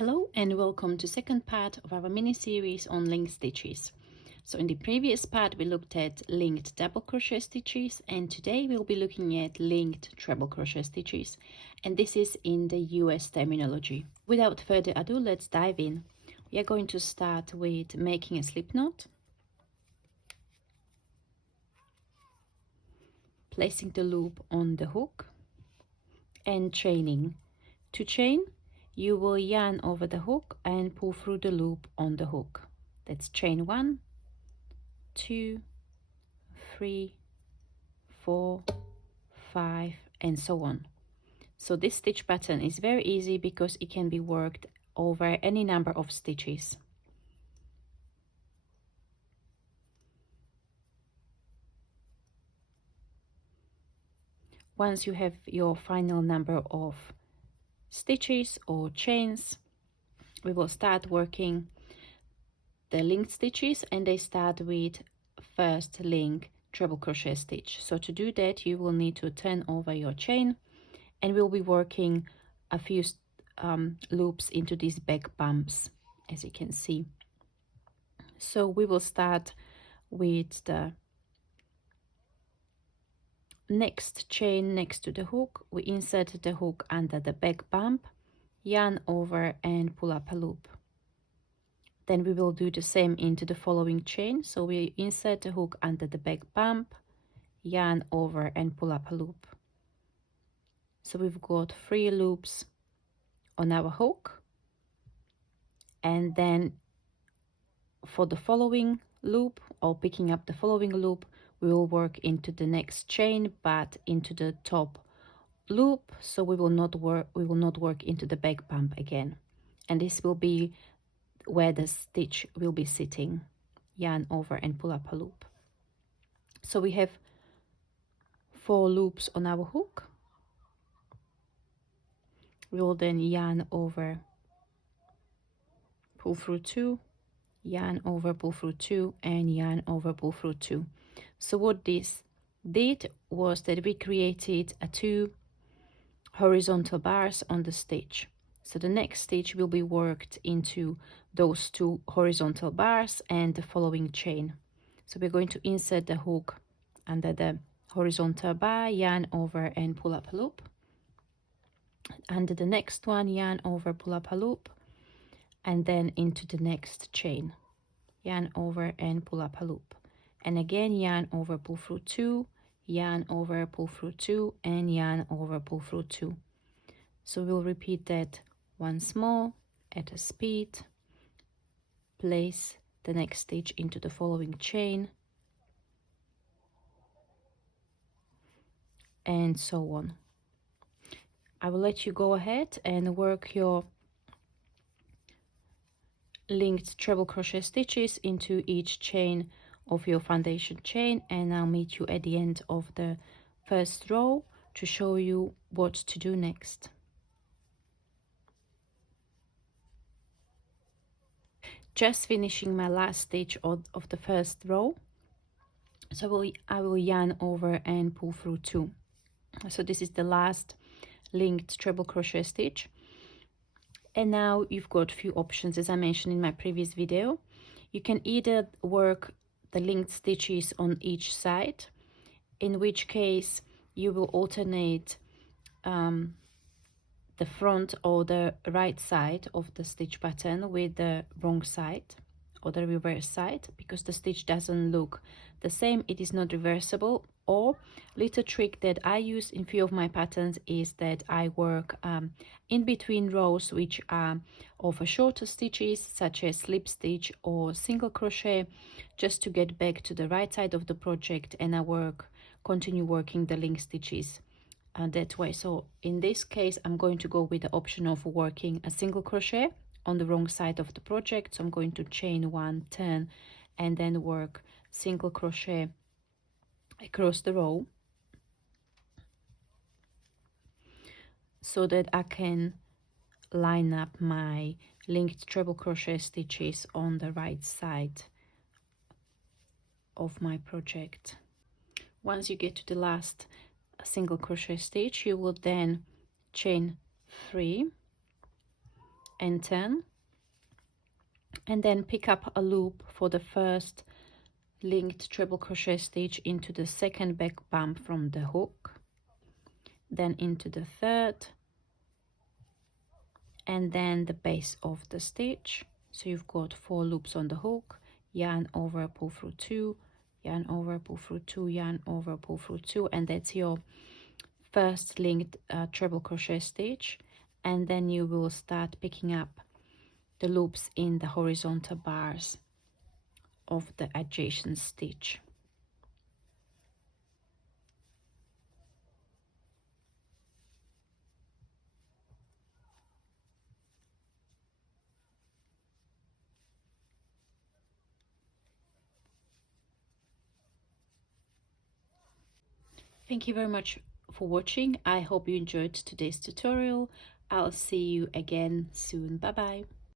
Hello and welcome to second part of our mini series on linked stitches. So in the previous part we looked at linked double crochet stitches, and today we'll be looking at linked treble crochet stitches, and this is in the US terminology. Without further ado, let's dive in. We are going to start with making a slip knot, placing the loop on the hook and chaining. To chain, you will yarn over the hook and pull through the loop on the hook. Let's chain 1, 2, 3, 4, 5, and so on. So this stitch pattern is very easy because it can be worked over any number of stitches. Once you have your final number of stitches or chains, we will start working the linked stitches, and they start with first link treble crochet stitch. So to do that, you will need to turn over your chain, and we'll be working a few loops into these back bumps, as you can see. So we will start with the next chain next to the hook. We insert the hook under the back bump, yarn over and pull up a loop. Then we will do the same into the following chain. So we insert the hook under the back bump, yarn over and pull up a loop. So we've got 3 loops on our hook, and then for the following loop, or picking up the following loop, we will work into the next chain but into the top loop. So we will not work into the back bump again, and this will be where the stitch will be sitting. Yarn over and pull up a loop. So we have 4 loops on our hook. We will then yarn over, pull through 2, yarn over, pull through 2, and yarn over, pull through 2. So what this did was that we created 2 horizontal bars on the stitch. So the next stitch will be worked into those 2 horizontal bars and the following chain. So we're going to insert the hook under the horizontal bar, yarn over and pull up a loop. Under the next one, yarn over, pull up a loop, and then into the next chain, yarn over and pull up a loop, and again yarn over, pull through 2, yarn over, pull through 2, and yarn over, pull through 2. So we'll repeat that once more at a speed. Place the next stitch into the following chain, and so on. I will let you go ahead and work your linked treble crochet stitches into each chain of your foundation chain, and I'll meet you at the end of the first row to show you what to do next. Just finishing my last stitch of the first row, so I will yarn over and pull through 2. So this is the last linked treble crochet stitch, and now you've got a few options. As I mentioned in my previous video, you can either work the linked stitches on each side, in which case you will alternate the front or the right side of the stitch pattern with the wrong side or the reverse side, because the stitch doesn't look the same, it is not reversible. Or little trick that I use in few of my patterns is that I work in between rows which are of shorter stitches, such as slip stitch or single crochet, just to get back to the right side of the project, and I continue working the link stitches that way. So in this case, I'm going to go with the option of working a single crochet on the wrong side of the project. So I'm going to chain 1, turn, and then work single crochet across the row, so that I can line up my linked treble crochet stitches on the right side of my project. Once you get to the last single crochet stitch, you will then chain 3 and turn, and then pick up a loop for the first linked treble crochet stitch into the second back bump from the hook, then into the third, and then the base of the stitch. So you've got 4 loops on the hook, yarn over, pull through 2, yarn over, pull through 2, yarn over, pull through 2, and that's your first linked treble crochet stitch. And then you will start picking up the loops in the horizontal bars of the adjacent stitch. Thank you very much for watching. I hope you enjoyed today's tutorial. I'll see you again soon. Bye bye.